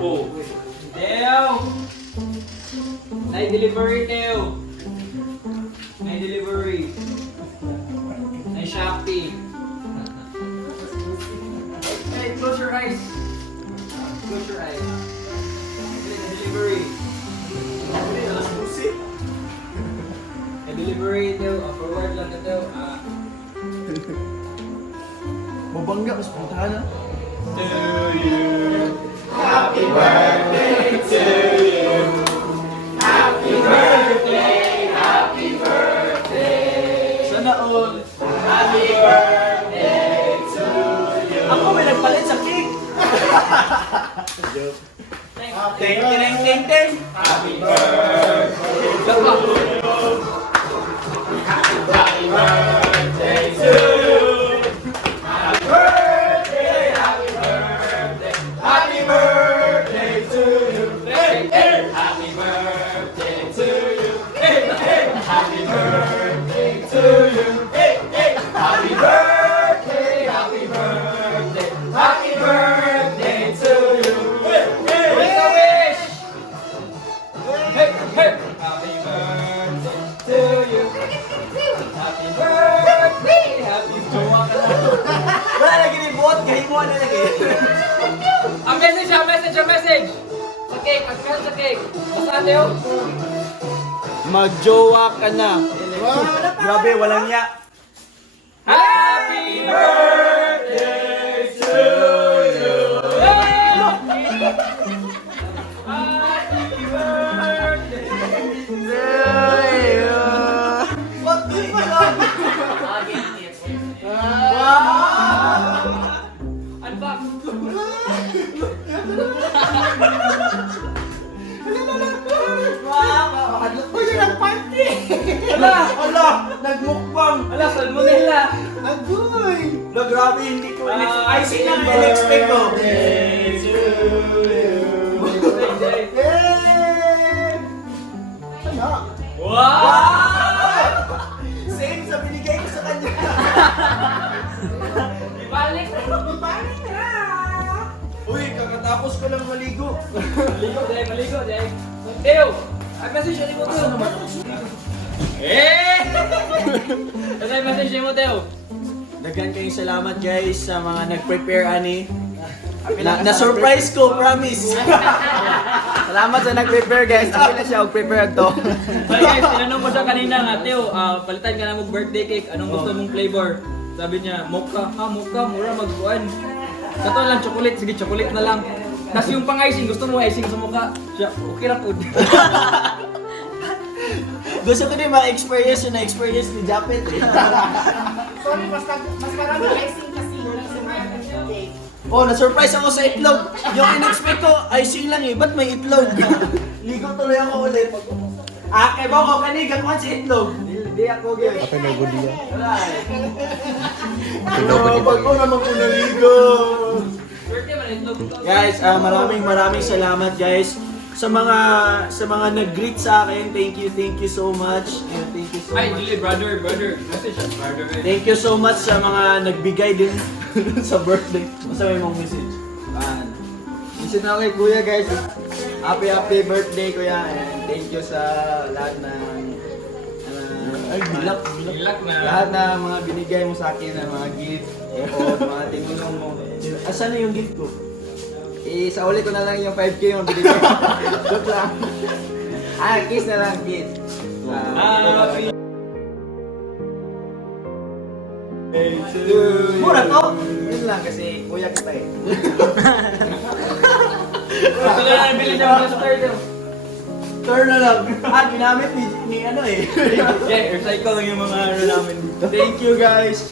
Oh. Teo! Delivery, Teo! Delivery. Shopee. Hey, close your eyes. Close your eyes. Delivery. Delivery, Teo. Forward lang na, Teo. Mabangga, mas puntahan na. To you. Happy birthday to you. Happy birthday, happy birthday. Sana all. Happy birthday to you. Ako may nagpalit sa cake. Ting, ting, ting, ting. Happy birthday to you. Happy birthday to you. Happy birthday, happy birthday. Happy birthday to you. Hey, hey. Happy birthday to you. Hey, hey. Happy birthday to you. Hey, hey. Happy birthday, happy birthday. Happy birthday to you. Hey, hey. Make a wish! Hey, hey. Happy birthday to you. Happy birthday, happy birthday. Wala lagi ni buot, kahit mo na lagi. Message! Sa cake, sa cake. Basta, Teo. Magjowa ka na. Grabe, walang niya. Happy birthday to you! Happy birthday! What the fuck? Unbox! Uy, nag-party! Ala! Ala! Nagmukbang! Ala, salmonella! Agoy! No, grabe, hindi ko Ah, icing lang ang in-expect ko. Birthday to you. Yay! Ano? Wow! Same sa binigay ko sa kanya. Ibalik! Uy, kakatapos ko lang maligo. Maligo, Jay. Teo! Ay, message mo, Teo. Eh! Ano yung message mo, Teo? Daghan kayong salamat guys sa mga nag-prepare ani. Na-surprise ko, promise. Salamat sa nag-prepare guys. Ako na siya og-prepare to. Hey guys, tinanong ko siya kanina nga, Teo, palitan ka na mong birthday cake. Anong gusto mong flavor? Sabi niya, mocha. Mocha, mura magkuhan. Kato lang, chocolate. Sige, chocolate na lang. Tapos yung pang-icing, gusto mo icing sa mukha. Siya, okay ra po. Gusto ko din ma-experience yung na-experience ni Japet. Sorry, mas marami icing kasi sa mga cake. Oh, na-surprise ako sa itlog. Yung in-expect ko, icing lang eh. Ba't may itlog? Ligo tuloy ako ulit. Kay Boko, kanigang ko sa itlog. Hindi ako gaya. Ako na gudiya. Wala eh. Ano, pag ko naman ko naligo. Birthday man, itlog. Guys, maraming salamat guys. Sa mga nag-greet sa akin, thank you so much. Thank you so Ay, much. Julie, brother. Message siya, brother. Thank you so much sa mga nagbigay din sa birthday. Basta may mong message. Message na kay Kuya guys. Happy birthday Kuya. And thank you sa lahat ng Ay, bilak. Ilak na. lahat ng mga binigay mo sa akin ng mga gift, effort, mga tinulong mo. Asan na yung gift ko? Sa uli ko na lang yung 5K yung binigay. Joke lang. Kiss na lang, kiss. Happy Mura to! Yun lang kasi kuya kita eh. Ito na lang, bilhin niya ng star daw. Turn na lang. Ginamit ni ano eh. Yeah, recycle lang yung mga ano namin dito. Thank you guys.